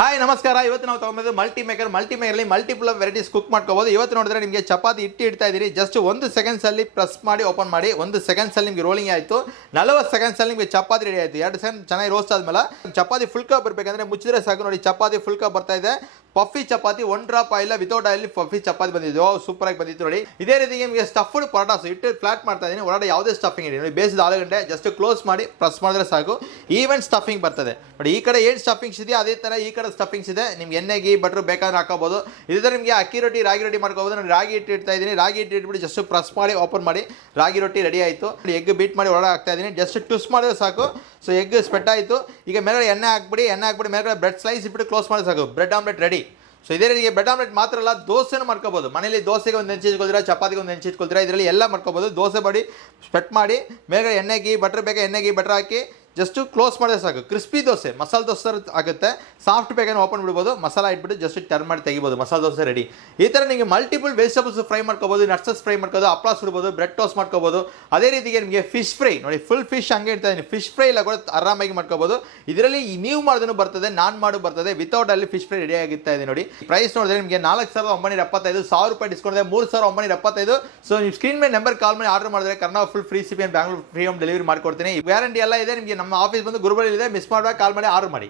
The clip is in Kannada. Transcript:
ಹಾಯ್ ನಮಸ್ಕಾರ. ಇವತ್ತು ನಾವು ತಗೊಂಡಿದ್ದು ಮಲ್ಟಿಮೇಕರ್ ಮಲ್ಟಿಪಲ್ ವೆರೈಟೀಸ್ ಕುಕ್ ಮಾಡ್ಕೋಬಹುದು. ಇವತ್ತು ನೋಡಿದ್ರೆ ನಿಮಗೆ ಚಪಾತಿ ಇಡ್ತಾ ಇದ್ದೀರಿ. ಜಸ್ಟ್ 1 ಸೆಕೆಂಡ್ಸ್ ಅಲ್ಲಿ ಪ್ರೆಸ್ ಮಾಡಿ ಓಪನ್ ಮಾಡಿ 1 ಸೆಕೆಂಡ್ಸ್ ಅಲ್ಲಿ ನಿಮಗೆ ರೋಲಿಂಗ್ ಆಯಿತು. 40 ಸೆಕೆಂಡ್ಸ್ ಅಲ್ಲಿ ನಿಮಗೆ ಚಪಾತಿ ರೆಡಿ ಆಯಿತು. 2 ಸೆಕೆಂಡ್ ಚೆನ್ನಾಗಿ ರೋಸ್ಟ್ ಆದ್ಮೇಲೆ ಚಪಾತಿ ಫುಲ್ ಕಪ್ ಬರಬೇಕಂದ್ರೆ ಮುಚ್ಚಿದ್ರೆ ಸಾಕು. ನೋಡಿ ಚಪಾತಿ ಫುಲ್ ಕಪ್ ಬರ್ತಾ ಇದೆ. Puffy chapati 1 drop oil without oil puffy chapati ಬಂದಿದ್ದು ಸೂಪರ್ ಆಗಿ ಬಂದಿತ್ತು ನೋಡಿ. ಇದೇ ರೀತಿ ನಿಮಗೆ ಸ್ಟಫ್ಡ್ ಪರೋಟಾಸ್ ಇಟ್ಟು ಫ್ಲಾಟ್ ಮಾಡ್ತಾ ಇದ್ದೀನಿ. ಒಳಗಡೆ ಯಾವುದೇ ಸ್ಟಫಿಂಗ್ ಇದೆ ನೋಡಿ. ಬೇಸಿದ ಆಲೂಗಡ್ಡೆ ಜಸ್ಟ್ ಕ್ಲೋಸ್ ಮಾಡಿ ಪ್ರೆಸ್ ಮಾಡಿದ್ರೆ ಸಾಕು. ಈವೆಂಟ್ ಸ್ಟಫಿಂಗ್ ಬರ್ತದೆ ನೋಡಿ. ಈ ಕಡೆ ಏನು ಸ್ಟಫಿಂಗ್ಸ್ ಇದೆಯೋ ಅದೇ ತರ ಈ ಕಡೆ ಸ್ಟಫಿಂಗ್ಸ್ ಇದೆ. ನಿಮ್ಗೆ ಎಣ್ಣೆ ಗೀ ಬಟರ್ ಬೇಕಾದ್ರೆ ಹಾಕೋಬಹುದು. ಇದೇ ತರ ನಿಮಗೆ ಅಕ್ಕಿ ರೊಟ್ಟಿ ರಾಗಿ ರೊಟ್ಟಿ ಮಾಡ್ಕೋಬಹುದು. ನಾನು ರಾಗಿ ಹಿಟ್ಟು ಇಡ್ತಾ ಇದ್ದೀನಿ. ರಾಗಿ ಹಿಟ್ಟು ಇಟ್ಬಿಟ್ಟು ಜಸ್ಟ್ ಪ್ರೆಸ್ ಮಾಡಿ ಓಪನ್ ಮಾಡಿ ರಾಗಿ ರೊಟ್ಟಿ ರೆಡಿ ಆಯಿತು. ಎಗ್ ಬೀಟ್ ಮಾಡಿ ಒಳಗೆ ಹಾಕ್ತಾ ಇದ್ದೀನಿ. ಜಸ್ಟ್ ಟ್ವಿಸ್ಟ್ ಮಾಡಿದ್ರೆ ಸಾಕು. ಸೊ ಎಗ್ ಸ್ಪೆಟ್ ಆಯಿತು. ಈಗ ಮೇಲೆ ಎಣ್ಣೆ ಹಾಕ್ಬಿಡಿ ಮೇಲೆ ಬ್ರೆಡ್ ಸ್ಲೈಸ್ ಇಟ್ಬಿಟ್ಟು ಕ್ಲೋಸ್ ಮಾಡಿದ್ರೆ ಸಾಕು. Bread omelette ready. ಸೊ ಇದೇ ರೀತಿ ಬ್ರೆಡ್ ಆಮ್ಲೆಟ್ ಮಾತ್ರ ಅಲ್ಲ, ದೋಸೆನೂ ಮಾಡ್ಕೋಬಹುದು. ಮನೇಲಿ ದೋಸೆಗೆ ಒಂದು ನೆಂಚಿಟ್ಕೊಳ್ತೀರಾ, ಚಪಾತಿಗೆ ಒಂದು ನೆಂಚಿಟ್ಕೊಳ್ತೀರಾ, ಇದರಲ್ಲಿ ಎಲ್ಲ ಮಾಡ್ಕೋಬಹುದು. ದೋಸೆ ಮಾಡಿ ಸ್ಪೆಟ್ ಮಾಡಿ ಮೇಲೆ ಎಣ್ಣೆ ಗೀ ಬಟರ್ ಬೇಕಾ ಎಣ್ಣೆ ಗೀ ಬಟರ್ ಹಾಕಿ ಜಸ್ಟ್ ಕ್ಲೋಸ್ ಮಾಡಿದ್ರೆ ಸಾಕು. ಕ್ರಿಸ್ಪಿ ದೋಸೆ ಮಸಾಲೆ ದೋಸೆ ಆಗುತ್ತೆ. ಸಾಫ್ಟ್ ಬೇಕಾದ್ರೆ ಓಪನ್ ಬಿಡ್ಬೋದು. ಮಸಾಲ ಇಟ್ಬಿಟ್ಟು ಜಸ್ಟ್ ಟರ್ನ್ ಮಾಡಿ ತೆಗಿಬೋದು. ಮಸಾಲೆ ದೋಸೆ ರೆಡಿ. ಈ ಥರ ನಿಮಗೆ ಮಲ್ಟಿಪಲ್ ವೆಜಿಟೇಬಲ್ಸ್ ಫ್ರೈ ಮಾಡ್ಕೋಬೋದು, ನಟ್ಸಸ್ ಫ್ರೈ ಮಾಡ್ಕೋಬೋದು, ಹಪ್ಪಳ ಸುಡ್ಬೋದು, ಬ್ರೆಡ್ ಟೋಸ್ಟ್ ಮಾಡ್ಕೋಬೋದು. ಅದೇ ರೀತಿಗೆ ನಿಮಗೆ ಫಿಶ್ ಫ್ರೈ ನೋಡಿ, ಫುಲ್ ಫಿಶ್ ಹಂಗೆ ಇಡ್ತಾ ಇದ್ದೀನಿ. ಫಿಶ್ ಫ್ರೈ ಎಲ್ಲ ಕೂಡ ಆರಾಮಾಗಿ ಮಾಡ್ಕೋಬೋದು. ಇದರಲ್ಲಿ ನೀವು ಮಾಡೋದನ್ನು ಬರ್ತದೆ, ನಾನು ಮಾಡೋದು ಬರ್ತದೆ. ವಿತೌಟ್ ಅಲ್ಲಿ ಫಿಶ್ ಫ್ರೈ ರೆಡಿ ಆಗಿರ್ತಾ ಇದೆ ನೋಡಿ. ಪ್ರೈಸ್ ನೋಡಿದ್ರೆ ನಿಮಗೆ 4,975, 1,000 ರೂಪಾಯಿ ಡಿಸ್ಕೌಂಟ್ ಇದೆ, 3,975. ಸೊ ನೀವು ಸ್ಕ್ರೀನ್ ಮೇಲೆ ನಂಬರ್ ಕಾಲ್ ಮಾಡಿ ಆರ್ಡರ್ ಮಾಡಿದ್ರೆ Karnataka full free CP Bangalore free home delivery ಮಾಡ್ಕೊಡ್ತೀನಿ. ಗ್ಯಾರಂಟಿ ಎಲ್ಲ ಇದೆ. ನಿಮಗೆ ನಮ್ಮ ಆಫೀಸ್ ಬಂದು ಗುರುಬಳ್ಳಿ ಇದೆ. ಮಿಸ್ ಮಾಡುವಾಗ ಕಾಲ್ ಮಾಡಿ ಆರ್ಡರ್ ಮಾಡಿ.